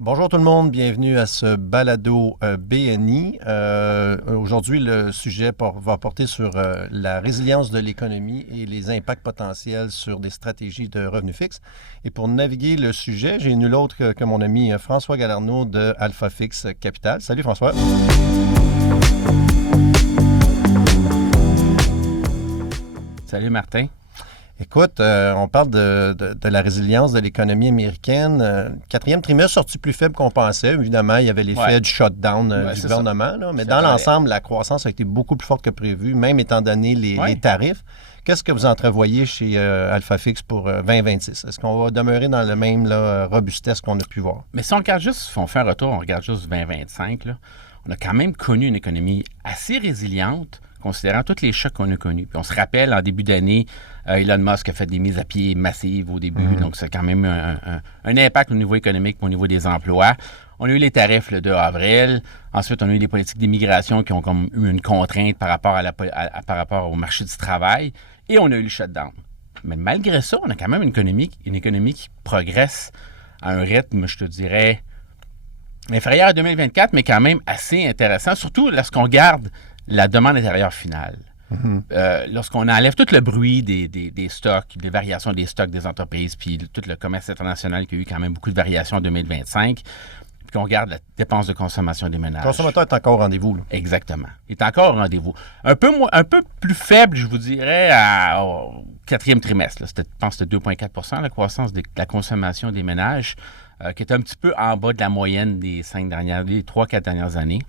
Bonjour tout le monde, bienvenue à ce balado BNI. Aujourd'hui, le sujet va porter sur la résilience de l'économie et les impacts potentiels sur des stratégies de revenus fixes. Et pour naviguer le sujet, j'ai nul autre que mon ami François Galarneau de AlphaFix Capital. Salut François. Salut Martin. Écoute, on parle de la résilience de l'économie américaine. Quatrième trimestre sorti plus faible qu'on pensait. Évidemment, il y avait l'effet du shutdown du gouvernement. Là, mais dans l'ensemble, la croissance a été beaucoup plus forte que prévu, même étant donné les tarifs. Qu'est-ce que vous entrevoyez chez AlphaFix pour 2026? Est-ce qu'on va demeurer dans le même robustesse qu'on a pu voir? Mais si on regarde juste, si on fait un retour, on regarde juste 2025, là, on a quand même connu une économie assez résiliente, considérant tous les chocs qu'on a connus. Puis on se rappelle, en début d'année, Elon Musk a fait des mises à pied massives au début, donc c'est quand même un impact au niveau économique et au niveau des emplois. On a eu les tarifs le 2 avril. Ensuite, on a eu les politiques d'immigration qui ont comme eu une contrainte par rapport au marché du travail. Et on a eu le shutdown. Mais malgré ça, on a quand même une économie qui progresse à un rythme, je te dirais, inférieur à 2024, mais quand même assez intéressant, surtout lorsqu'on regarde la demande intérieure finale. Lorsqu'on enlève tout le bruit des stocks, des variations des stocks des entreprises, puis tout le commerce international qui a eu quand même beaucoup de variations en 2025, puis qu'on regarde la dépense de consommation des ménages. Le consommateur est encore au rendez-vous. Là. Exactement. Il est encore au rendez-vous. Un peu plus faible, je vous dirais, au quatrième trimestre. Là. Je pense que c'était 2,4 la croissance de la consommation des ménages, qui est un petit peu en bas de la moyenne des 3-4 dernières années.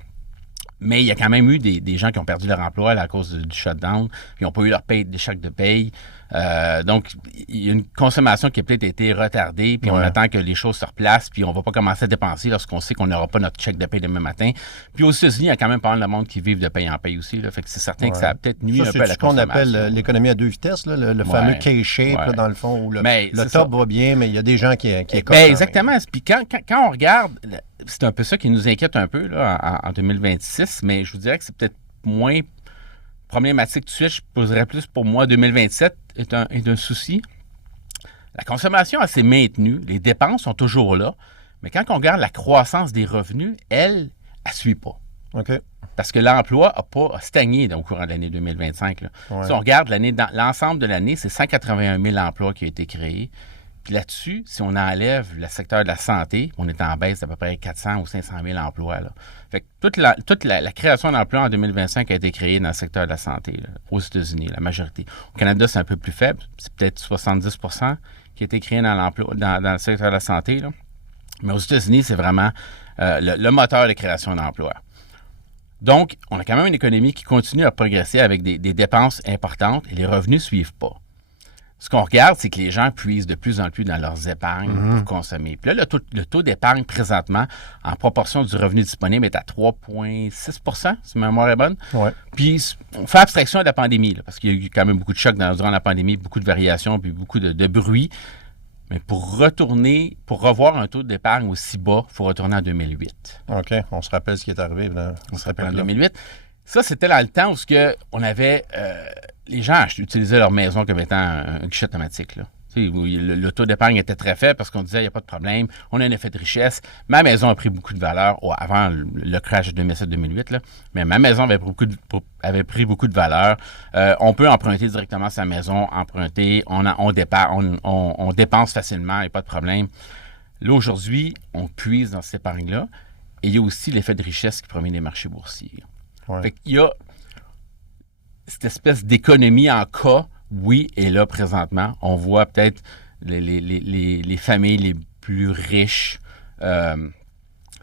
Mais il y a quand même eu des gens qui ont perdu leur emploi à cause du shutdown, qui n'ont pas eu leur des chèques de paye. Donc, il y a une consommation qui a peut-être été retardée, puis on attend que les choses se replacent, puis on ne va pas commencer à dépenser lorsqu'on sait qu'on n'aura pas notre chèque de paye demain matin. Puis aux États-Unis, il y a quand même pas mal de monde qui vivent de paye en paye aussi. Là, fait que c'est certain que ça a peut-être nuit un peu à la consommation. C'est ce qu'on appelle l'économie à deux vitesses, là, le fameux K-shape, là, dans le fond, où le top va bien, mais il y a des gens qui écopent. Exactement. Puis quand on regarde, c'est un peu ça qui nous inquiète un peu là, en 2026, mais je vous dirais que c'est peut-être moins problématique tout de suite. Je poserais plus pour moi 2027 est un souci. La consommation, elle s'est maintenue. Les dépenses sont toujours là. Mais quand on regarde la croissance des revenus, elle ne suit pas. OK. Parce que l'emploi a stagné au courant de l'année 2025. Là. Si on regarde l'ensemble de l'année, c'est 181 000 emplois qui ont été créés. Puis là-dessus, si on enlève le secteur de la santé, on est en baisse d'à peu près 400 ou 500 000 emplois. Là. Fait que toute la création d'emplois en 2025 a été créée dans le secteur de la santé, là, aux États-Unis, la majorité. Au Canada, c'est un peu plus faible. C'est peut-être 70 qui a été créé dans le secteur de la santé. Là. Mais aux États-Unis, c'est vraiment le moteur de création d'emplois. Donc, on a quand même une économie qui continue à progresser avec des dépenses importantes et les revenus ne suivent pas. Ce qu'on regarde, c'est que les gens puisent de plus en plus dans leurs épargnes pour consommer. Puis là, le taux d'épargne présentement, en proportion du revenu disponible, est à 3,6 si ma mémoire est bonne. Ouais. Puis on fait abstraction de la pandémie, là, parce qu'il y a eu quand même beaucoup de chocs durant la pandémie, beaucoup de variations, puis beaucoup de bruit. Mais pour revoir un taux d'épargne aussi bas, il faut retourner en 2008. OK. On se rappelle ce qui est arrivé. Là. On se rappelle en 2008. Ça, c'était dans le temps où on avait... les gens utilisaient leur maison comme étant un guichet automatique. Là. Le taux d'épargne était très faible parce qu'on disait il n'y a pas de problème, on a un effet de richesse. Ma maison a pris beaucoup de valeur avant le crash de 2007-2008, là, mais ma maison avait pris beaucoup de valeur. On peut emprunter directement sa maison, on dépense facilement, il n'y a pas de problème. Là, aujourd'hui, on puise dans cette épargne-là et il y a aussi l'effet de richesse qui provient des marchés boursiers. Ouais. Fait qu'il y a cette espèce d'économie en cas, oui, et là, présentement, on voit peut-être les familles les plus riches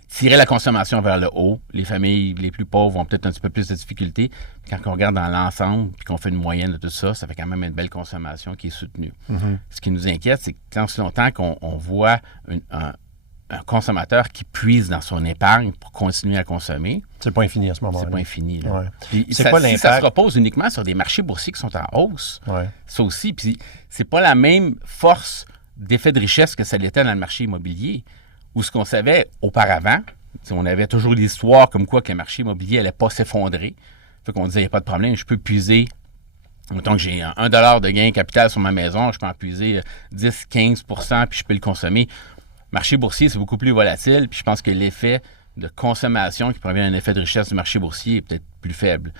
tirer la consommation vers le haut. Les familles les plus pauvres ont peut-être un petit peu plus de difficultés. Quand on regarde dans l'ensemble puis qu'on fait une moyenne de tout ça, ça fait quand même une belle consommation qui est soutenue. Ce qui nous inquiète, c'est que tant si longtemps qu'on voit un consommateur qui puise dans son épargne pour continuer à consommer. C'est pas infini à ce moment-là. C'est pas infini. Là. Ouais. Puis c'est pas si ça se repose uniquement sur des marchés boursiers qui sont en hausse, ça aussi, puis c'est pas la même force d'effet de richesse que ça l'était dans le marché immobilier, où ce qu'on savait auparavant, on avait toujours l'histoire comme quoi que le marché immobilier n'allait pas s'effondrer. Fait qu'on disait, il n'y a pas de problème, je peux puiser. Mettons que j'ai $1 de gain capital sur ma maison, je peux en puiser 10-15 puis je peux le consommer. marché boursier, c'est beaucoup plus volatile. Puis je pense que l'effet de consommation qui provient d'un effet de richesse du marché boursier est peut-être plus faible.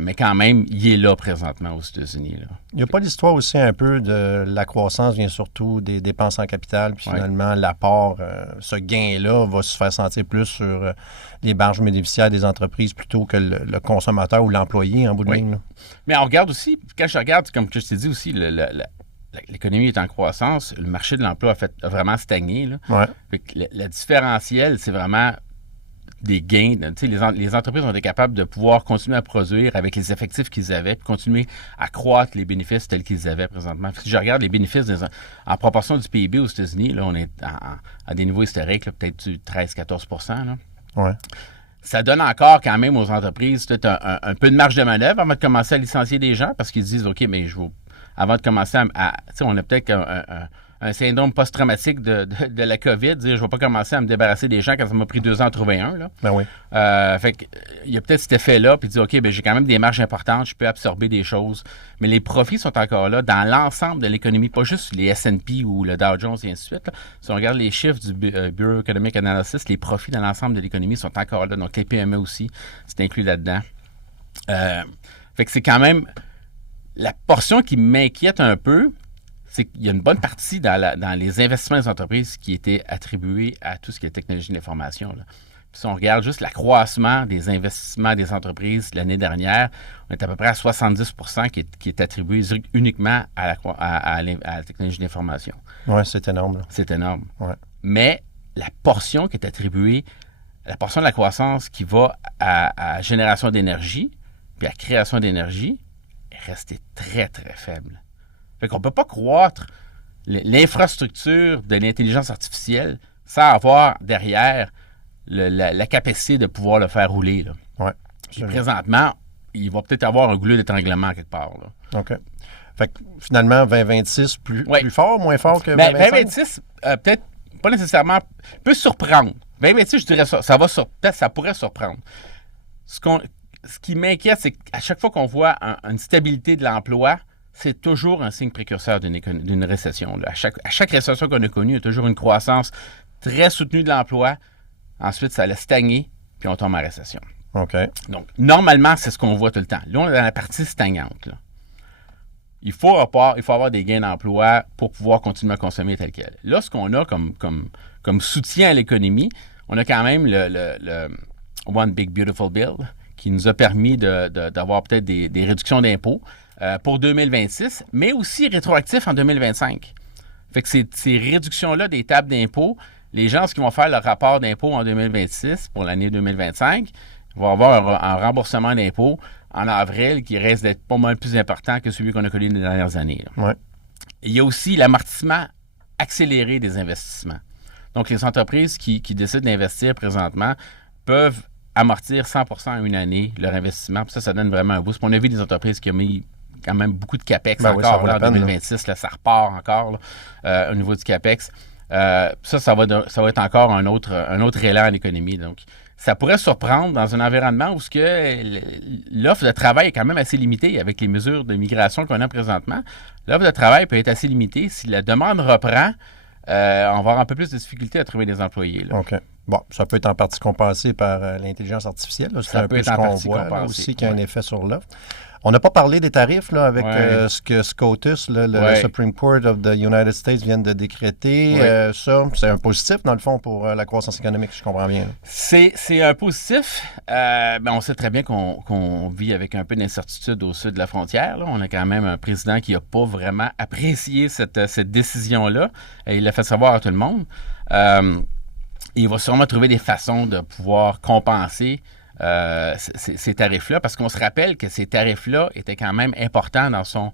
Mais quand même, il est là présentement aux États-Unis. Là. Il n'y a pas d'histoire aussi un peu de la croissance vient surtout des dépenses en capital, puis finalement, l'apport, ce gain-là va se faire sentir plus sur les marges bénéficiaires des entreprises plutôt que le consommateur ou l'employé en bout de ligne. Là. Mais on regarde aussi, quand je regarde, comme je t'ai dit aussi, l'économie est en croissance, le marché de l'emploi a vraiment stagné. Là. Ouais. Fait que le différentiel, c'est vraiment des gains. Les entreprises ont été capables de pouvoir continuer à produire avec les effectifs qu'ils avaient, puis continuer à croître les bénéfices tels qu'ils avaient présentement. Si je regarde les bénéfices en proportion du PIB aux États-Unis, là, on est à des niveaux historiques, là, peut-être du 13-14 %. Là. Ouais. Ça donne encore quand même aux entreprises peut-être un peu de marge de manœuvre avant de commencer à licencier des gens parce qu'ils disent, OK, mais avant de commencer on a peut-être un syndrome post-traumatique de la COVID, dire je ne vais pas commencer à me débarrasser des gens quand ça m'a pris 2 ans à trouver un. Là. Ben oui. Fait que, il y a peut-être cet effet-là, puis dire, OK, ben, j'ai quand même des marges importantes, je peux absorber des choses. Mais les profits sont encore là dans l'ensemble de l'économie, pas juste les S&P ou le Dow Jones et ainsi de suite. Là. Si on regarde les chiffres du Bureau Economic Analysis, les profits dans l'ensemble de l'économie sont encore là. Donc, les PME aussi, c'est inclus là-dedans. Fait que c'est quand même la portion qui m'inquiète un peu, c'est qu'il y a une bonne partie dans les investissements des entreprises qui étaient attribués à tout ce qui est technologie de l'information. Là. Puis si on regarde juste l'accroissement des investissements des entreprises l'année dernière, on est à peu près à 70 % qui est attribué uniquement à la technologie de l'information. Oui, c'est énorme. Là. C'est énorme. Ouais. Mais la portion qui est attribuée, la portion de la croissance qui va à génération d'énergie puis à création d'énergie est restée très, très faible. Fait qu'on ne peut pas croître l'infrastructure de l'intelligence artificielle sans avoir derrière la capacité de pouvoir le faire rouler. Là. Ouais, puis présentement, il va peut-être avoir un goulot d'étranglement quelque part. Là. OK. Fait que finalement, 2026, plus fort, moins fort que 2025? 2026, peut-être pas nécessairement, peut surprendre. 2026, je dirais peut-être ça pourrait surprendre. Ce qui m'inquiète, c'est qu'à chaque fois qu'on voit une stabilité de l'emploi, c'est toujours un signe précurseur d'une récession. Là. À chaque récession qu'on a connue, il y a toujours une croissance très soutenue de l'emploi. Ensuite, ça laisse stagner, puis on tombe en récession. OK. Donc, normalement, c'est ce qu'on voit tout le temps. Là, on est dans la partie stagnante. Là. Il faut avoir des gains d'emploi pour pouvoir continuer à consommer tel quel. Là, ce qu'on a comme soutien à l'économie, on a quand même le One Big Beautiful Bill qui nous a permis d'avoir peut-être des réductions d'impôts pour 2026, mais aussi rétroactifs en 2025. Fait que ces réductions-là des tables d'impôts, les gens qui vont faire leur rapport d'impôt en 2026 pour l'année 2025 vont avoir un remboursement d'impôts en avril qui reste d'être pas mal plus important que celui qu'on a connu les dernières années. Ouais. Il y a aussi l'amortissement accéléré des investissements. Donc, les entreprises qui décident d'investir présentement peuvent amortir 100% en une année leur investissement. Puis ça donne vraiment un boost. Puis on a vu des entreprises qui ont mis quand même beaucoup de CAPEX encore là, en 2026. Là, ça repart encore là, au niveau du CAPEX. Ça va être encore un autre élan à l'économie. Donc, ça pourrait surprendre dans un environnement où l'offre de travail est quand même assez limitée avec les mesures de migration qu'on a présentement. L'offre de travail peut être assez limitée. Si la demande reprend, on va avoir un peu plus de difficultés à trouver des employés. Là. OK. Bon, ça peut être en partie compensé par l'intelligence artificielle. Là. C'est un peu ce qu'on voit là, aussi qui a un effet sur l'offre. On n'a pas parlé des tarifs là, avec ce que SCOTUS, le Supreme Court of the United States, vient de décréter. Ça, c'est un positif, dans le fond, pour la croissance économique, je comprends bien. C'est un positif. On sait très bien qu'on vit avec un peu d'incertitude au sud de la frontière. Là. On a quand même un président qui n'a pas vraiment apprécié cette décision-là. Il l'a fait savoir à tout le monde. Il va sûrement trouver des façons de pouvoir compenser ces tarifs-là, parce qu'on se rappelle que ces tarifs-là étaient quand même importants dans son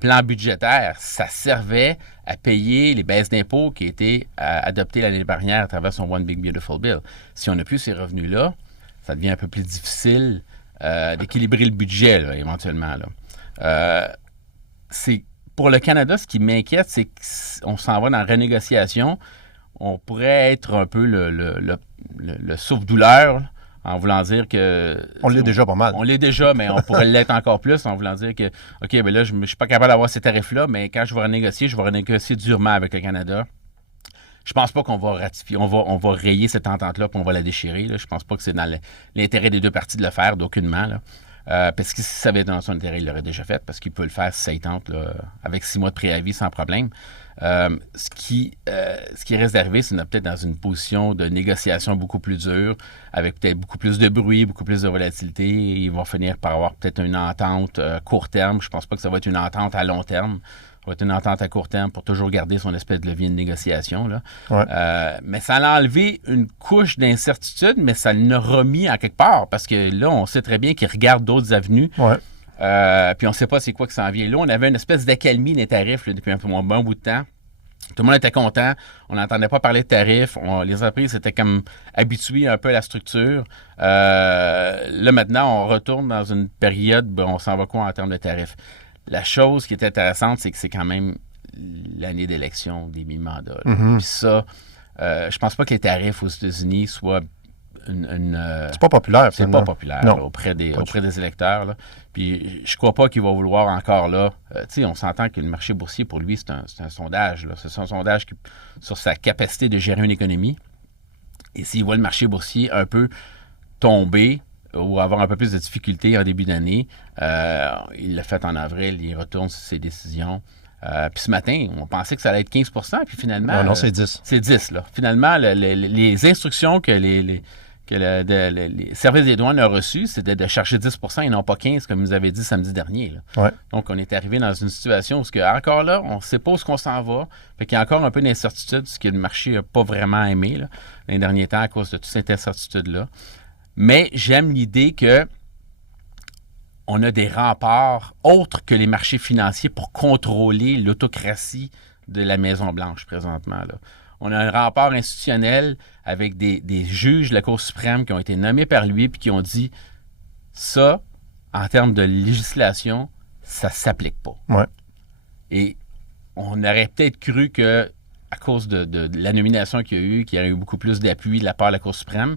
plan budgétaire. Ça servait à payer les baisses d'impôts qui étaient adoptées l'année dernière à travers son One Big Beautiful Bill. Si on n'a plus ces revenus-là, ça devient un peu plus difficile d'équilibrer le budget, là, éventuellement. Là. Pour le Canada, ce qui m'inquiète, c'est qu'on s'en va dans la renégociation. On pourrait être un peu le souffle-douleur, en voulant dire que... On l'est déjà pas mal. On l'est déjà, mais on pourrait l'être encore plus en voulant dire que, OK, ben là, je ne suis pas capable d'avoir ces tarifs-là, mais quand je vais renégocier durement avec le Canada. Je pense pas qu'on va ratifier, on va rayer cette entente-là puis on va la déchirer. Là. Je pense pas que c'est dans l'intérêt des deux parties de le faire, d'aucunement. Là. Parce que si ça avait été dans son intérêt, il l'aurait déjà fait, parce qu'il peut le faire si ça y tente, là, avec 6 mois de préavis sans problème. Ce qui reste d'arriver, c'est peut-être dans une position de négociation beaucoup plus dure, avec peut-être beaucoup plus de bruit, beaucoup plus de volatilité. Ils vont finir par avoir peut-être une entente court terme. Je pense pas que ça va être une entente à long terme. Ça va être une entente à court terme pour toujours garder son espèce de levier de négociation. Là. Ouais. Mais ça a enlevé une couche d'incertitude, mais ça l'a remis en quelque part, parce que là, on sait très bien qu'ils regardent d'autres avenues. Ouais. Puis on ne sait pas c'est quoi qui s'en vient. Là, on avait une espèce d'accalmie des tarifs là, depuis un bon bout de temps. Tout le monde était content. On n'entendait pas parler de tarifs. Les entreprises étaient comme habituées un peu à la structure. Là, maintenant, on retourne dans une période, on s'en va quoi en termes de tarifs? La chose qui est intéressante, c'est que c'est quand même l'année d'élection des mi-mandats. Puis ça, je pense pas que les tarifs aux États-Unis soient c'est pas populaire. C'est pas populaire là, auprès des électeurs. Là. Puis je crois pas qu'il va vouloir encore là. On s'entend que le marché boursier, pour lui, c'est un sondage. Là. C'est un sondage sur sa capacité de gérer une économie. Et s'il voit le marché boursier un peu tomber ou avoir un peu plus de difficultés en début d'année, il l'a fait en avril, il retourne sur ses décisions. Puis ce matin, on pensait que ça allait être 15 puis finalement... Non, c'est 10. C'est 10, là. Finalement, les instructions que les services des douanes ont reçues, c'était de chercher 10 et non pas 15 comme vous avez dit samedi dernier. Là. Ouais. Donc, on est arrivé dans une situation où, encore là, on ne sait pas où on s'en va. Fait qu'il y a encore un peu d'incertitude, ce que le marché n'a pas vraiment aimé là, dans les derniers temps à cause de toute cette incertitude-là. Mais j'aime l'idée que on a des remparts autres que les marchés financiers pour contrôler l'autocratie de la Maison-Blanche présentement. Là. On a un rempart institutionnel avec des juges de la Cour suprême qui ont été nommés par lui et qui ont dit ça, en termes de législation, ça ne s'applique pas. Ouais. Et on aurait peut-être cru que, à cause de la nomination qu'il y a eu, qu'il y aurait eu beaucoup plus d'appui de la part de la Cour suprême,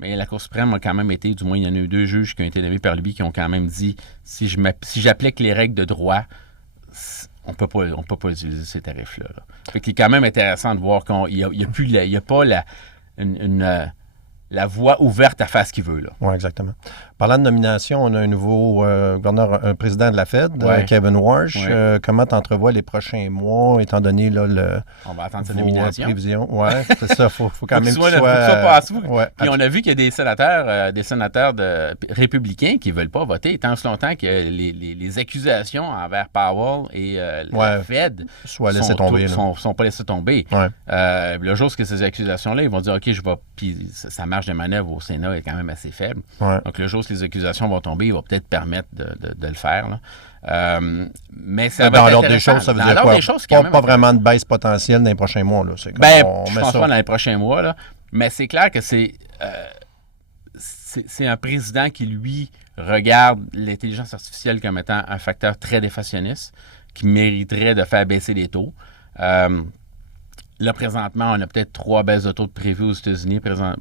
mais la Cour suprême a quand même été, du moins, il y en a eu 2 juges qui ont été nommés par lui qui ont quand même dit si j'applique les règles de droit, on peut pas utiliser ces tarifs-là. Là. Fait qu'il est quand même intéressant de voir qu'il n'y a pas la voie ouverte à faire ce qu'il veut. Oui, exactement. Parlant de nomination, on a un nouveau un président de la Fed, Kevin Warsh. Ouais. Comment tu entrevois les prochains mois, étant donné là, on va attendre sa nomination. Prévisions? Oui, c'est ça. Faut quand même qu'il soit... Puis on a vu qu'il y a des sénateurs républicains qui ne veulent pas voter, tant si longtemps que les accusations envers Powell et la Fed sont pas laissées tomber. Ouais. Le jour où ces accusations-là, ils vont dire, OK, je vais... Puis sa marge de manœuvre au Sénat est quand même assez faible. Ouais. Donc, le jour où les accusations vont tomber, il va peut-être permettre de le faire. Là. Mais ça va dans l'ordre des choses, ça veut dire quoi? Pas vraiment de baisse potentielle dans les prochains mois. Là. Je pense pas dans les prochains mois. Là. Mais c'est clair que c'est un président qui, lui, regarde l'intelligence artificielle comme étant un facteur très déflationniste qui mériterait de faire baisser les taux. Là, présentement, on a peut-être 3 baisses de taux de prévues aux États-Unis.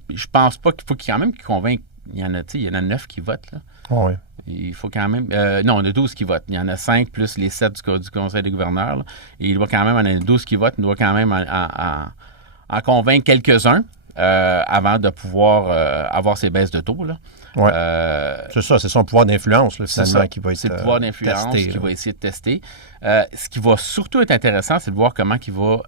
Je pense pas qu'il faut quand même qu'il convainque. Il y en a 9 qui votent. Là. Oh oui. Il faut quand même... non, on a 12 qui votent. Il y en a 5 plus les 7 du Conseil des gouverneurs. Là. Et il doit quand même, on a 12 qui votent. Il doit quand même en convaincre quelques-uns avant de pouvoir avoir ces baisses de taux. Là. Ouais. C'est ça, c'est son pouvoir d'influence, là, finalement, qui va être testé. C'est le pouvoir d'influence qu'il va essayer de tester. Ce qui va surtout être intéressant, c'est de voir comment il va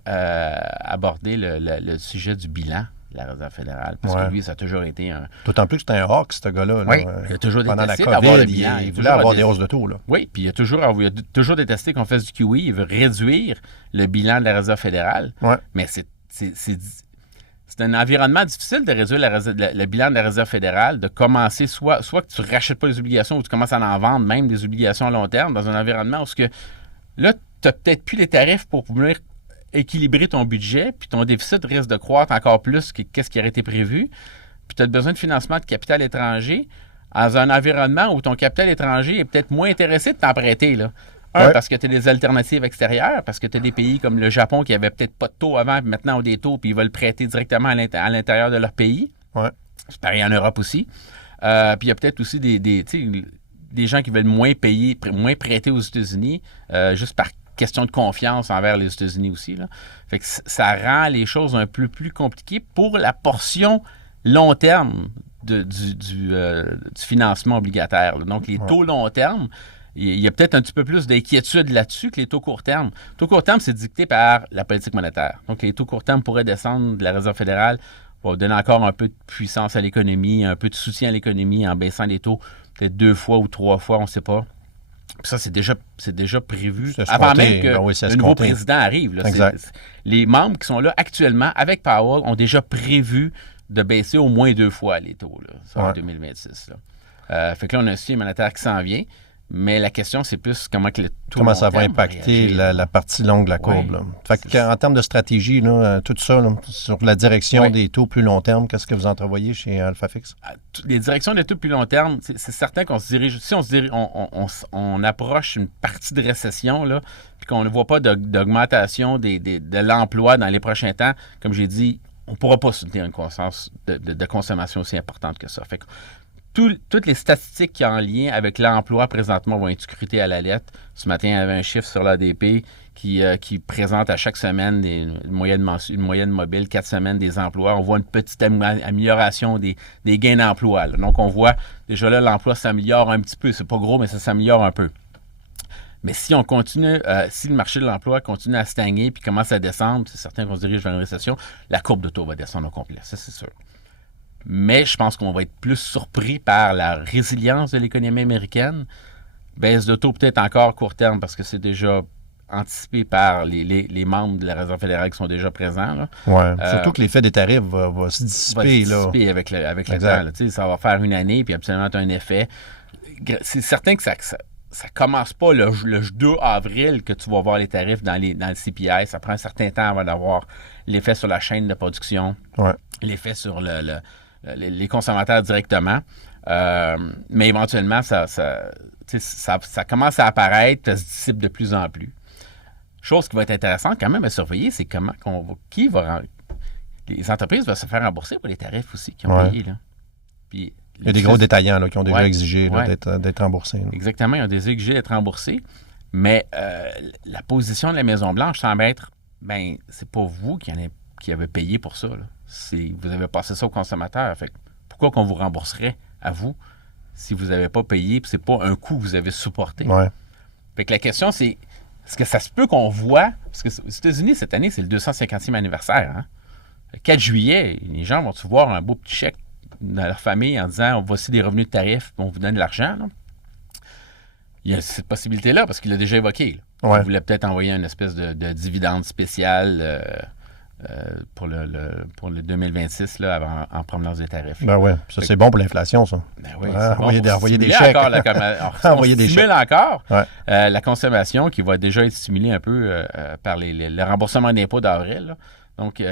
aborder le sujet du bilan de la Réserve fédérale. Parce que lui, ça a toujours été un... D'autant plus que c'est un hawk, ce gars-là. Oui, il a toujours pendant détesté la COVID, le bilan. Il voulait avoir des hausses de taux. Là. Oui, puis il a toujours détesté qu'on fasse du QE. Il veut réduire le bilan de la Réserve fédérale. Ouais. Mais c'est un environnement difficile de réduire le bilan de la Réserve fédérale, de commencer soit que tu ne rachètes pas les obligations ou tu commences à en vendre même des obligations à long terme dans un environnement où là, tu n'as peut-être plus les tarifs pour venir équilibrer ton budget, puis ton déficit risque de croître encore plus que qu'est-ce qui aurait été prévu, puis tu as besoin de financement de capital étranger dans un environnement où ton capital étranger est peut-être moins intéressé de t'emprunter, là. Parce que tu as des alternatives extérieures, parce que tu as des pays comme le Japon qui n'avaient peut-être pas de taux avant, puis maintenant ont des taux, puis ils veulent prêter directement à l'intérieur de leur pays. Ouais. C'est pareil en Europe aussi. Puis il y a peut-être aussi des gens qui veulent moins prêter aux États-Unis juste question de confiance envers les États-Unis aussi. Là. Fait que ça rend les choses un peu plus compliquées pour la portion long terme du financement obligataire. Là. Donc, les taux long terme, il y a peut-être un petit peu plus d'inquiétude là-dessus que les taux court terme. Les taux court terme, c'est dicté par la politique monétaire. Donc, les taux court terme pourraient descendre de la Réserve fédérale, va donner encore un peu de puissance à l'économie, un peu de soutien à l'économie en baissant les taux peut-être 2 fois ou 3 fois, on ne sait pas. Puis ça, c'est déjà prévu avant même que le nouveau président arrive. Là. Les membres qui sont là actuellement avec Powell ont déjà prévu de baisser au moins 2 fois les taux en 2026. Là. Fait que là, on a un système monétaire qui s'en vient. Mais la question, c'est plus comment ça va impacter la partie longue de la courbe. Là. Fait qu'en termes de stratégie, là, tout ça, là, sur la direction des taux plus long terme, qu'est-ce que vous entrevoyez chez AlphaFix? Les directions des taux plus long terme, c'est certain qu'on se dirige. Si on approche une partie de récession, là, puis qu'on ne voit pas d'augmentation de l'emploi dans les prochains temps, comme j'ai dit, on ne pourra pas soutenir une croissance de consommation aussi importante que ça. Fait que toutes les statistiques qui sont en lien avec l'emploi présentement vont être scrutées à la lettre. Ce matin, il y avait un chiffre sur l'ADP qui présente à chaque semaine une moyenne mobile, 4 semaines des emplois. On voit une petite amélioration des gains d'emploi. Là. Donc, on voit déjà là, l'emploi s'améliore un petit peu. C'est pas gros, mais ça s'améliore un peu. Mais si on continue, si le marché de l'emploi continue à stagner puis commence à descendre, c'est certain qu'on se dirige vers une récession, la courbe de taux va descendre au complet. Ça, c'est sûr. Mais je pense qu'on va être plus surpris par la résilience de l'économie américaine. Baisse de taux peut-être encore court terme parce que c'est déjà anticipé par les membres de la Réserve fédérale qui sont déjà présents. Surtout que l'effet des tarifs va se dissiper. Va se dissiper avec le temps. Là. Ça va faire une année puis absolument un effet. C'est certain que ça commence pas le 2 avril que tu vas voir les tarifs dans le CPI. Ça prend un certain temps avant d'avoir l'effet sur la chaîne de production, l'effet sur les consommateurs directement. Mais éventuellement, ça commence à apparaître, ça se dissipe de plus en plus. Chose qui va être intéressante quand même à surveiller, c'est les entreprises vont se faire rembourser pour les tarifs aussi qu'ils ont payés. Là. Puis, il y a des gros détaillants là, qui ont déjà exigé d'être remboursés. Là. Exactement, ils ont déjà exigé d'être remboursés. Mais la position de la Maison-Blanche semble être, c'est pas vous qui avez payé pour ça. Là. Vous avez passé ça aux consommateurs. Fait, pourquoi qu'on vous rembourserait à vous si vous n'avez pas payé et c'est pas un coût que vous avez supporté? Fait que la question, c'est est-ce que ça se peut qu'on voit... Parce que aux États-Unis, cette année, c'est le 250e anniversaire. Hein? Le 4 juillet, les gens vont-tu voir un beau petit chèque dans leur famille en disant voici des revenus de tarifs, on vous donne de l'argent? Là? Il y a cette possibilité-là parce qu'il l'a déjà évoqué. Il voulait peut-être envoyer une espèce de dividende spécial pour le 2026 là, en provenance des tarifs. Ça c'est bon pour l'inflation, ça. Envoyer des chèques. Envoyer des chèques encore. La consommation qui va déjà être stimulée un peu par le remboursement d'impôts d'avril. Là. Donc,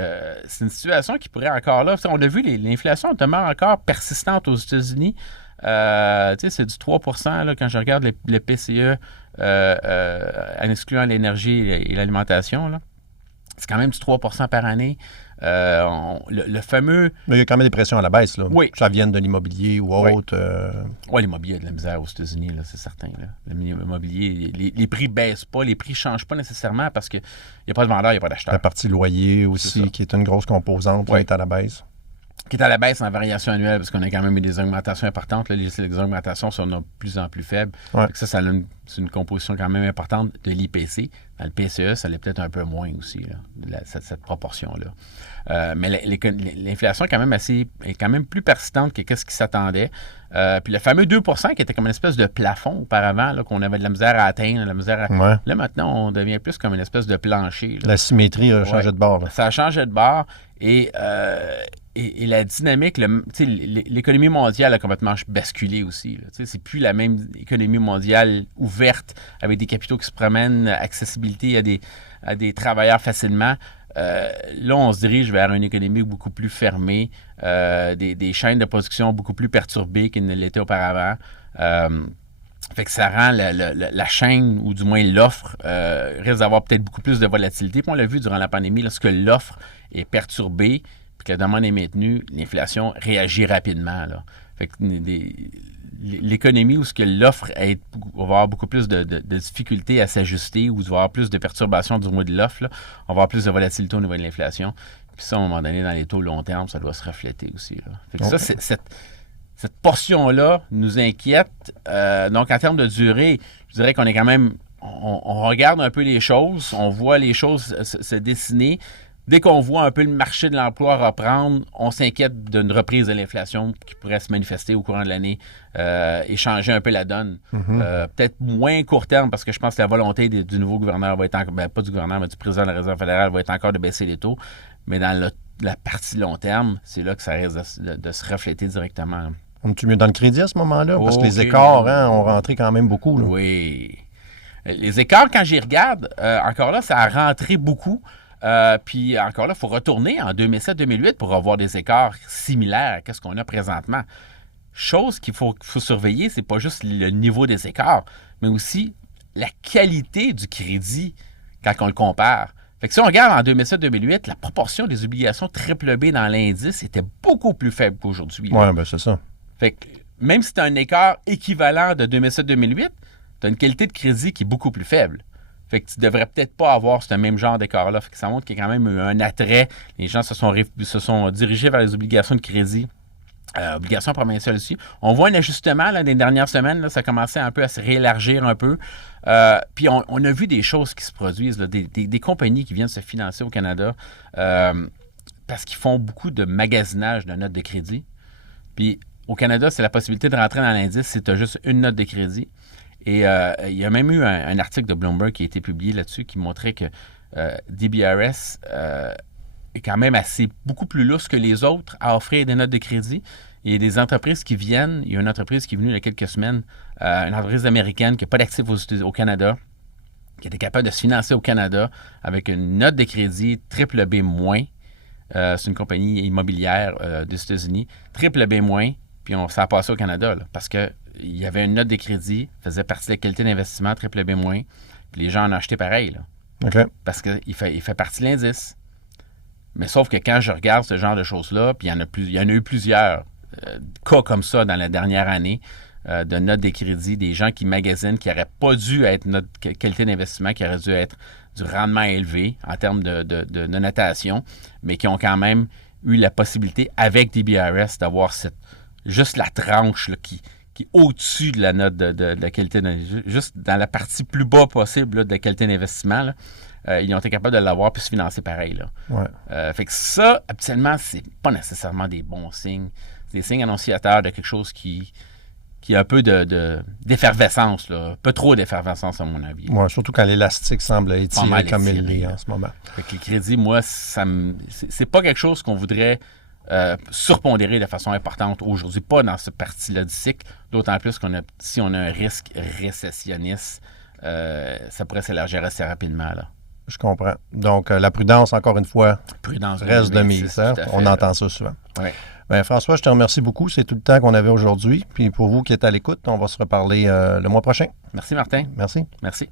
c'est une situation qui pourrait encore là... On a vu, l'inflation demeure encore persistante aux États-Unis. C'est du 3 là, quand je regarde le PCE en excluant l'énergie et l'alimentation. Là. C'est quand même du 3 par année. Le fameux... Mais il y a quand même des pressions à la baisse. Là. Que ça vienne de l'immobilier ou autre. L'immobilier a de la misère aux États-Unis, là, c'est certain. Là. L'immobilier, les prix ne baissent pas, les prix ne changent pas nécessairement parce qu'il n'y a pas de vendeur, il n'y a pas d'acheteur. La partie loyer aussi, qui est une grosse composante, est à la baisse. Qui est à la baisse en variation annuelle parce qu'on a quand même eu des augmentations importantes. Là, les augmentations sont de plus en plus faibles. Ça c'est une composition quand même importante de l'IPC. Dans le PCE, ça l'est peut-être un peu moins aussi, là, cette proportion-là. Mais l'inflation est quand même plus persistante que ce qui s'attendait. Puis le fameux 2 qui était comme une espèce de plafond auparavant, là, qu'on avait de la misère à atteindre. Là, maintenant, on devient plus comme une espèce de plancher. Là. La symétrie a changé de bord. Là. Ça a changé de bord. Et la dynamique, l'économie mondiale a complètement basculé aussi. C'est plus la même économie mondiale ouverte avec des capitaux qui se promènent, accessibilité à des travailleurs facilement. Là, on se dirige vers une économie beaucoup plus fermée, des chaînes de production beaucoup plus perturbées qu'il ne l'était auparavant. Fait que ça rend la chaîne, ou du moins l'offre, risque d'avoir peut-être beaucoup plus de volatilité. Puis on l'a vu durant la pandémie, lorsque l'offre est perturbée, puis que la demande est maintenue, l'inflation réagit rapidement. Là. Fait que l'économie où ce que l'offre va avoir beaucoup plus de difficultés à s'ajuster, ou il va y avoir plus de perturbations du moins de l'offre, là, on va avoir plus de volatilité au niveau de l'inflation. Puis ça, à un moment donné, dans les taux long terme, ça doit se refléter aussi. Là. Fait que ça, cette portion-là nous inquiète. Donc, en termes de durée, je dirais qu'on est quand même... On regarde un peu les choses, on voit les choses se dessiner. Dès qu'on voit un peu le marché de l'emploi reprendre, on s'inquiète d'une reprise de l'inflation qui pourrait se manifester au courant de l'année et changer un peu la donne. Peut-être moins court terme, parce que je pense que la volonté du nouveau gouverneur va être encore, pas du gouverneur, mais du président de la Réserve fédérale va être encore de baisser les taux. Mais dans la partie long terme, c'est là que ça risque de se refléter directement. On est mieux dans le crédit à ce moment-là? Parce que les écarts ont rentré quand même beaucoup. Là. Oui. Les écarts, quand j'y regarde, encore là, ça a rentré beaucoup. Puis encore là, il faut retourner en 2007-2008 pour avoir des écarts similaires à ce qu'on a présentement. Chose qu'il faut surveiller, c'est pas juste le niveau des écarts, mais aussi la qualité du crédit quand on le compare. Fait que si on regarde en 2007-2008, la proportion des obligations triple B dans l'indice était beaucoup plus faible qu'aujourd'hui. Oui, bien c'est ça. Fait que même si tu as un écart équivalent de 2007-2008, tu as une qualité de crédit qui est beaucoup plus faible. Fait que tu ne devrais peut-être pas avoir ce même genre d'écart-là. Fait que ça montre qu'il y a quand même eu un attrait. Les gens se sont dirigés vers les obligations de crédit, obligations provinciales aussi. On voit un ajustement là, des dernières semaines. Là, ça commençait un peu à se réélargir un peu. Puis on a vu des choses qui se produisent, là, des compagnies qui viennent se financer au Canada parce qu'ils font beaucoup de magasinage de notes de crédit. Puis au Canada, c'est la possibilité de rentrer dans l'indice si tu as juste une note de crédit. Et il y a même eu un article de Bloomberg qui a été publié là-dessus qui montrait que DBRS est quand même beaucoup plus lousse que les autres à offrir des notes de crédit. Il y a des entreprises qui viennent. Il y a une entreprise qui est venue il y a quelques semaines, une entreprise américaine qui n'a pas d'actifs au Canada, qui était capable de se financer au Canada avec une note de crédit triple B-. C'est une compagnie immobilière des États-Unis. Triple B-, puis ça a passé au Canada là, parce que il y avait une note de crédit, faisait partie de la qualité d'investissement, triple B-, puis les gens en ont acheté pareil. Là. Okay. Parce qu'il fait partie de l'indice. Mais sauf que quand je regarde ce genre de choses-là, puis il y en a eu plusieurs cas comme ça dans la dernière année, de notes de crédit, des gens qui magasinent, qui n'auraient pas dû être notre qualité d'investissement, qui auraient dû être du rendement élevé en termes de notation, mais qui ont quand même eu la possibilité, avec DBRS, d'avoir juste la tranche là, qui est au-dessus de la note de la qualité, juste dans la partie plus bas possible là, de la qualité d'investissement, là, ils ont été capables de l'avoir puis se financer pareil. Là. Ouais. Fait que ça, habituellement, c'est pas nécessairement des bons signes. C'est des signes annonciateurs de quelque chose qui a un peu d'effervescence, là. Un peu trop d'effervescence, à mon avis. Ouais, surtout quand l'élastique semble étiré comme il l'est en ce moment. Fait que les crédits, moi, c'est pas quelque chose qu'on voudrait surpondérer de façon importante aujourd'hui, pas dans cette partie-là du cycle, d'autant plus si on a un risque récessionniste, ça pourrait s'élargir assez rapidement. Là. Je comprends. Donc, la prudence, encore une fois, reste de mise. On entend ça souvent. Oui. Bien, François, je te remercie beaucoup. C'est tout le temps qu'on avait aujourd'hui. Puis pour vous qui êtes à l'écoute, on va se reparler le mois prochain. Merci, Martin. Merci. Merci.